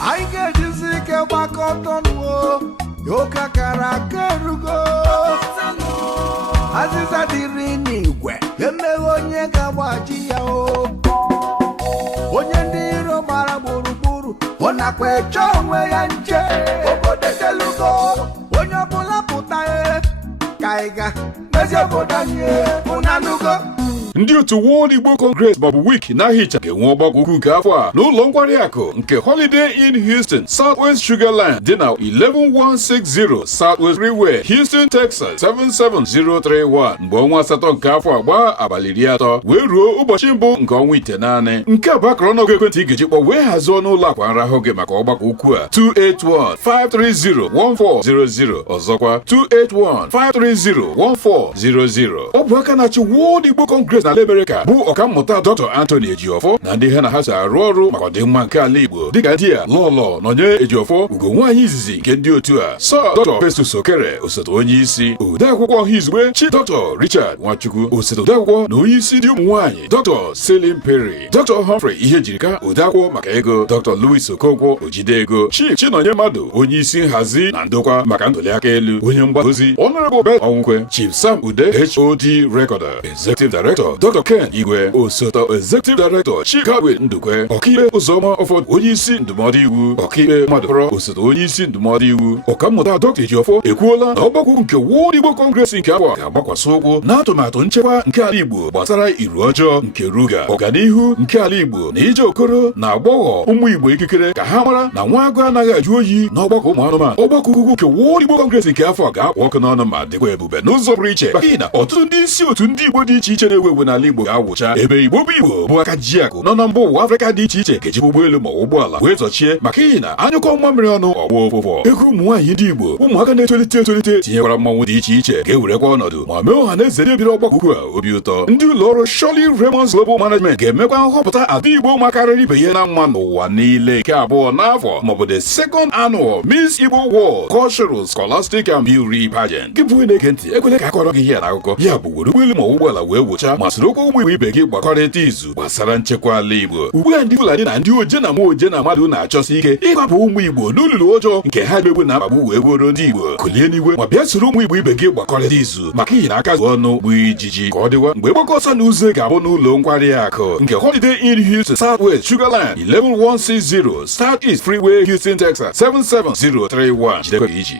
I get this back Yoka Karakerugo Aziza Dirini, Yemego Nyega Onyendiro Maraburu, Onakwe Chongwe Yanje, Obode Delugo, Onyabula Putae, Kaiga, Nezabodanye, Unanugo. Ndị otu World Igbo Congress Bob Wiki na hicha ke nwe ọgbakọ ukwu nke afọ a n'ụlọ nkwari akụ nke Holiday Inn Houston, Southwest Sugarland dị na 11160 Southwest Freeway, Houston, Texas 77031 mgbe ọnwa asatọ nke afọ a gbaa abalị 30 wee ruo ụbọchị mbụ nke ọnwa itenaanị. Nke a bụ akara ọnụọgụ ekwentị ị ga-eji kpọọ wee hazie n'ụlọ akwa nrahụ gị maka ọgbakọ ukwu a 281-530-1400 ọzọkwa 281-530-1400. Ọ bụ aka na-achị World Igbo Congress na America bụ ọkammụta Dr. Anthony Ejiofor na ndị ha na ha si arụ ọrụ maka ọdịmma nke ala Igbo dịka di ya Lọlọ Nọnye Ejiofor, ugo nwaanyị izizi nke ndị otu a Sir Dr. Festus Okere, osote onye isi odeakwụkwọ ọha izugbe Chief Dr. Richard Nwachukwu, osote odeakwụkwọ na onye isi ndị ụmụ nwaanyị Dr. Celine Perry, Dr. Humphrey Ihejirika, odeakwụkwọ maka ego Dr. Louis Okonkwo, ojide ego Chief Chinonye Mmadụ, onye isi nhazi na ndokwa maka ntụliaka elu, onye mgbasa ozi Honorable Beth Onwukwe, Chief Sam Ude HOD Recorder, Executive Director Dr. Ken Igwe, osote Executive Director Chief Godwin Ndukwe, ọkaikpe Ụzọma Ọfọdụ, onye isi ndụmọdụ iwu, ọkaikpe Mmadụkọrọ, osote onye isi ndụmọdụ iwu. Ọkammụta Dr. Ejiofor ekwuola na ọgbakọ nke World Igbo Congress nke afọ ga-agbakwasị ụkwụ n'atụmatụ nchekwa nke ala Igbo gbasara iru ọjọọ nke Ruga, ọganihu nke ala Igbo na ije okoro na agbọghọ ụmụ Igbo ikikere ka ha mara na nwa agụ anaghị ajụ oyi n'ọgbakọ ụmụ anụmanụ. Ọgbakọ ukwu nke World Igbo Congress nke afọ ga-akpọ ọkụ n'ọnụ ma dịkwa ebube n'ụzọ pụrụ iche maka na ọtụtụ ndị isi otu ndị Igbo dị iche iche na-ewu ewu n'ala Igbo ga-awụcha ebe Igbo bụ Igbo bụ aka ji akụ nọ na mba ụwa Afrịka dị iche iche ga-eji ụgbọelu ma ụgbọala wee zọchie maka ihi na anyụkọ mma mmiri ọnụ ọgbọ ụfụfọ. Ego ụmụ nwaanyị ndị Igbo, ụmụaka na-etolite etolite tinyekwara mmọnwụ dị iche iche ga-ewerekwa ọnọdụ ma mee ọha na eze na-ebiri ọgbakọ ukwu a obi ụtọ. Ndị ụlọ ọrụ Shirley Raymond's Global Management ga-emekwa nhọpụta ada Igbo makarịrị ibe ya na mma n'ụwa niile nke abụọ n'afọ maọbụ the second annual Miss Igbo World Cultural, Scholastic and Beauty Pageant. Gị bụ na-ege ntị, ekwele ka akọrọ gị ihe n'akụkọ ya bụ were ụgbọelu ma ụgbọala wee wụcha ma soro okwu ụmụ Igbo ibe gị gbakọrịta izu gbasara nchekwa ala Igbo. Ugbu a ndị Fulani na ndị oje na oje na mmadụ na-achọsi ike ịgbapụ ụmụ Igbo n'olulu ọjọọ nke ha megbu na akpagbu wee gbuoro ndị Igbo. Kulie n'igwe ma bịa soro ụmụ Igbo ibe gị gbakọrịta izu maka ihi na aka zụ ọnụ bụ ijiji ka ọ dịwa mgbe gbakọ ọsọ na ụzọ ga-abụ n'ụlọ nkwari akụ nke Holiday Inn Houston, Southwest Sugarland 11160 South East Freeway, Houston, Texas 77031. Jidekwa iji